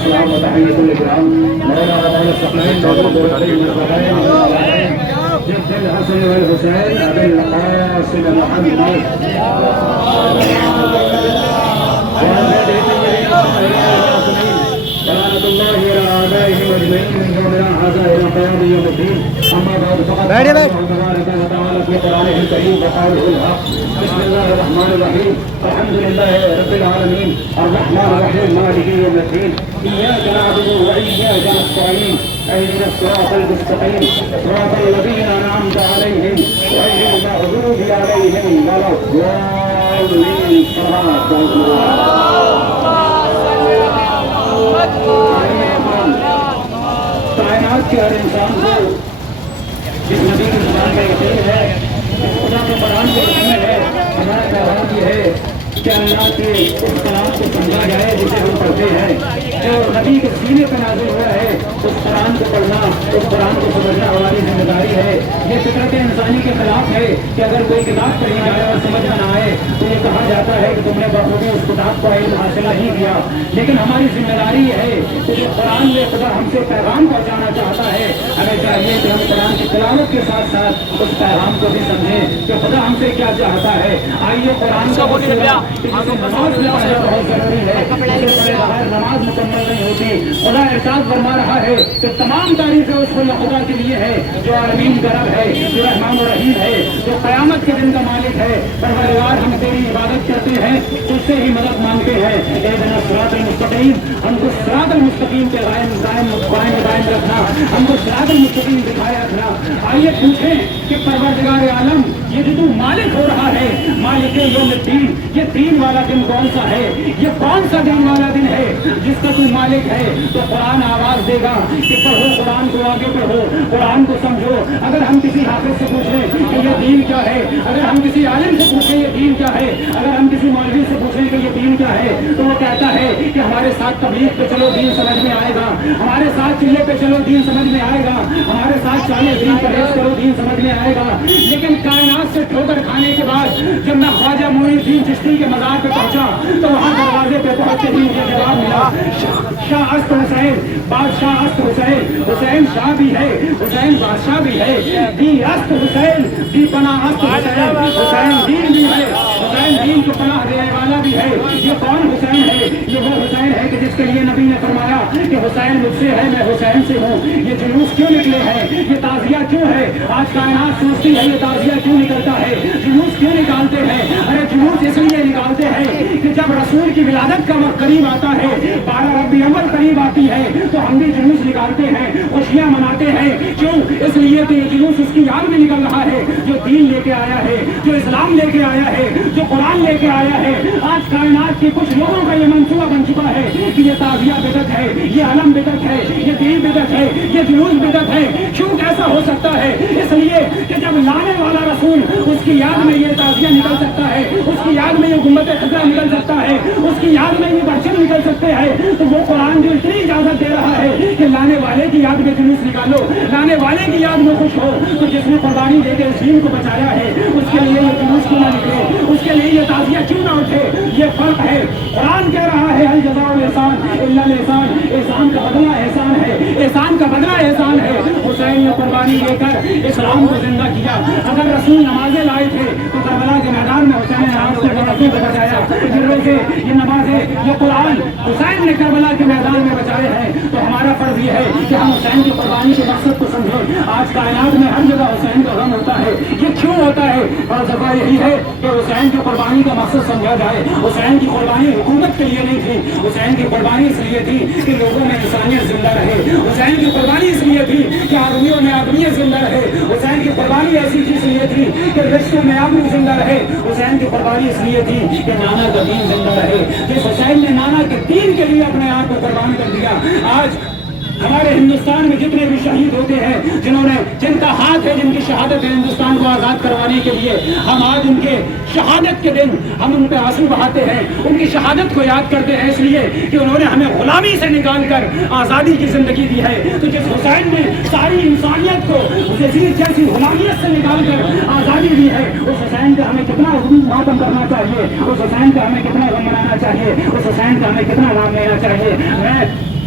السلام وتحية الإكرام مولانا مولانا الثقلين جد الحسن والحسين أبي القاسم محمد سلامة الله إلى آبائهم أجمعين ومن هذا إلى قيام يوم الدين أما بعد فقد قال الله تبارك وتعالى في قرآنه الكريم وقوله الحق بسم الله الرحمن الرحيم الحمد لله رب العالمين الرحمن الرحيم مالك يوم الدين إياك نعبد وإياك نستعين اهدنا الصراط المستقيم صراط الذين أنعمت عليهم غير المغضوب عليهم ولا الضالين صراط کائنات کے ہر انسان کو جس نبی کی زبان کا یقین ہے خدا کے قرآن کے یقین ہے ہمارا پیغام یہ ہے کہ اللہ کے اس کلام کو سمجھا جائے جسے ہم پڑھتے ہیں جو نبی کے سینے پہ نازل ہوا ہے اس قرآن کو پڑھنا اس قرآن کو سمجھنا ہماری ذمہ داری ہے یہ فطرت انسانی کے خلاف ہے کہ اگر کوئی کتاب پڑھی جائے اور سمجھ نہ آئے تو یہ کہا جاتا ہے کہ تم نے بخوبی اس کتاب کو علم حاصل نہیں کیا لیکن ہماری ذمہ داری یہ ہے کہ جو قرآن میں خدا ہم سے پیغام پہنچانا چاہتا ہے ہمیں چاہیے کہ ہم قرآن کی تلاوت کے ساتھ ساتھ اس پیغام کو بھی سمجھیں کہ خدا ہم سے کیا چاہتا ہے آئیے قرآن کا نماز بہت ضروری ہے نماز مکمل نہیں ہوتی خدا ارشاد فرما رہا ہے کہ تمام تعریفیں اس خدا کے لیے ہے جو عالمین کا رب ہے جو رحمان الرحیم ہے جو قیامت کے دن کا مالک ہے پروردگار ہم تیری عبادت کرتے ہیں تجھ سے ہی مدد مانگتے ہیں اہدنا الصراط المستقیم ہم کو صراط المستقیم کے قائم رکھنا ہم کو صراط المستقیم دکھائے رکھنا آئیے پوچھیں کہ پروردگار عالم یہ جو تو مالک ہو رہا ہے مالک یوم الدین یہ دین والا دن کون سا ہے یہ کون سا دین والا دن ہے جس کا تو مالک ہے تو قرآن آواز دے گا کہ پڑھو قرآن کو آگے پڑھو قرآن کو سمجھو اگر ہم کسی حافظ سے پوچھیں کہ یہ دین کیا ہے اگر ہم کسی عالم سے پوچھیں یہ دین کیا ہے اگر ہم کسی مولوی سے پوچھیں کہ یہ دین کیا ہے تو وہ کہتا ہے کہ ہمارے ساتھ تبلیغ پہ چلو دین سمجھ میں آئے گا ہمارے ساتھ چلے پہ چلو دین سمجھ میں آئے گا ہمارے ساتھ 40 دن پرہیز کرو دین سمجھ میں آئے گا لیکن کائنات سے ٹھوکر کھانے کے بعد جب میں خواجہ معین الدین چشتی کے مزار پہ پہنچا تو وہاں دروازے پہ پہنچتے ہی مجھے جواب ملا شاہ است حسین بادشاہ است حسین حسین شاہ بھی ہے حسین بادشاہ بھی ہے دی است حسین دی پناہ است حسین حسین دین بھی ہے حسین دین کو پناہ دینے والا بھی ہے یہ کون حسین ہے یہ وہ حسین ہے کہ جس کے لیے نبی نے فرمایا کہ حسین مجھ سے ہے میں حسین سے ہوں یہ جلوس کیوں نکلے ہیں یہ تعزیہ کیوں ہے آج کائنات سوچتی ہے یہ تعزیہ کیوں نکلتا ہے جلوس کیوں نکالتے ہیں ارے جلوس اس لیے نکالتے ہیں کہ جب رسول کی ولادت کا وقت قریب آتا ہے 12 ربیع الاول قریب آتی ہے تو ہم بھی جلوس نکالتے ہیں خوشیاں مناتے ہیں کیوں اس لیے کہ یہ جلوس اس کی یاد میں نکل رہا ہے جو دین لے کے آیا ہے جو اسلام لے کے آیا ہے جو قرآن لے کے آیا ہے آج کائنات کے کچھ لوگوں کا یہ منصوبہ بن چکا ہے کہ یہ تعزیہ بدعت ہے یہ علم بدعت ہے یہ دین بدعت ہے یہ جلوس بدعت ہے کیوں کیسا ہو سکتا ہے اس لیے کہ جب لانے والا رسول اس کی یاد میں یہ تعزیہ نکل سکتا ہے اس کی یاد میں یہ گنبد خضرا نکل سکتا ہے اس کی یاد میں یہ پرچم نکل سکتے ہیں تو وہ قرآن جو اتنی اجازت دے رہا ہے کہ لانے والے کی یاد میں جلوس نکالو لانے والے کی یاد میں خوش ہو تو جس نے قربانی دے کے اس دین کو بچایا ہے اس کے لیے یہ جلوس کیوں نہ نکلے اس کے لیے یہ تعزیہ کیوں نہ اٹھے یہ فرق ہے قرآن کہہ رہا ہے الجزاء الاحسان الا الاحسان احسان کا بدلہ احسان ہے احسان کا بدلہ احسان ہے حسین نے قربانی لے کر اسلام کو زندہ کیا اگر رسول نمازیں لائے تھے تو کربلا کے میدان میں حسین نے نماز سے بچایا یہ نمازیں یہ قرآن حسین نے کربلا کے میدان میں بچائے ہیں تو ہمارا فرض یہ ہے کہ ہم حسین کی قربانی کے مقصد کو سمجھیں آج کائنات میں ہر جگہ حسین کا غم ہوتا ہے یہ کیوں ہوتا ہے فلسفہ یہی ہے کہ حسین کی قربانی کا مقصد سمجھا جائے حسین کی قربانی حکومت کے لیے نہیں تھی حسین کی قربانی اس لیے تھی کہ لوگوں میں انسانیت زندہ رہے حسین کی قربانی اس لیے تھی کہ آدمیوں میں آدمیت زندہ رہے حسین کی قربانی ایسی چیز لیے تھی کہ رشتوں میں آدمی زندہ رہے حسین کی قربانی اس لیے تھی کہ نانا کا دین زندہ رہے جس حسین نے نانا کے دین کے لیے اپنے آپ کو قربان کر دیا آج ہمارے ہندوستان میں جتنے بھی شہید ہوتے ہیں جن کا ہاتھ ہے جن کی شہادت ہے ہندوستان کو آزاد کروانے کے لیے ہم آج ان کے شہادت کے دن ہم ان پہ آنسو بہاتے ہیں ان کی شہادت کو یاد کرتے ہیں اس لیے کہ انہوں نے ہمیں غلامی سے نکال کر آزادی کی زندگی دی ہے تو جس حسین نے ساری انسانیت کو جیسی غلامیت سے نکال کر آزادی دی ہے اس حسین کا ہمیں کتنا ماتم کرنا چاہیے اس حسین کا ہمیں کتنا غم منانا چاہیے اس حسین کا ہمیں کتنا نام لینا چاہیے میں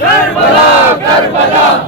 کربلا کربلا